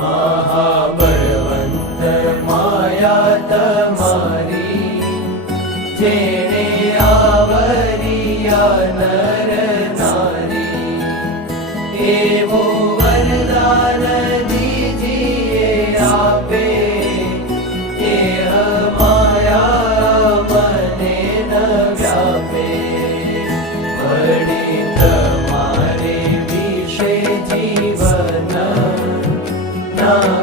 મહાબળવંત માયા તમારી, જેણે આવરિયા નર નારી, એવું વરદાન દીજીએ આપે, એ માયા મને ન વ્યાપે. વળી તમારે વિશે જીવન ના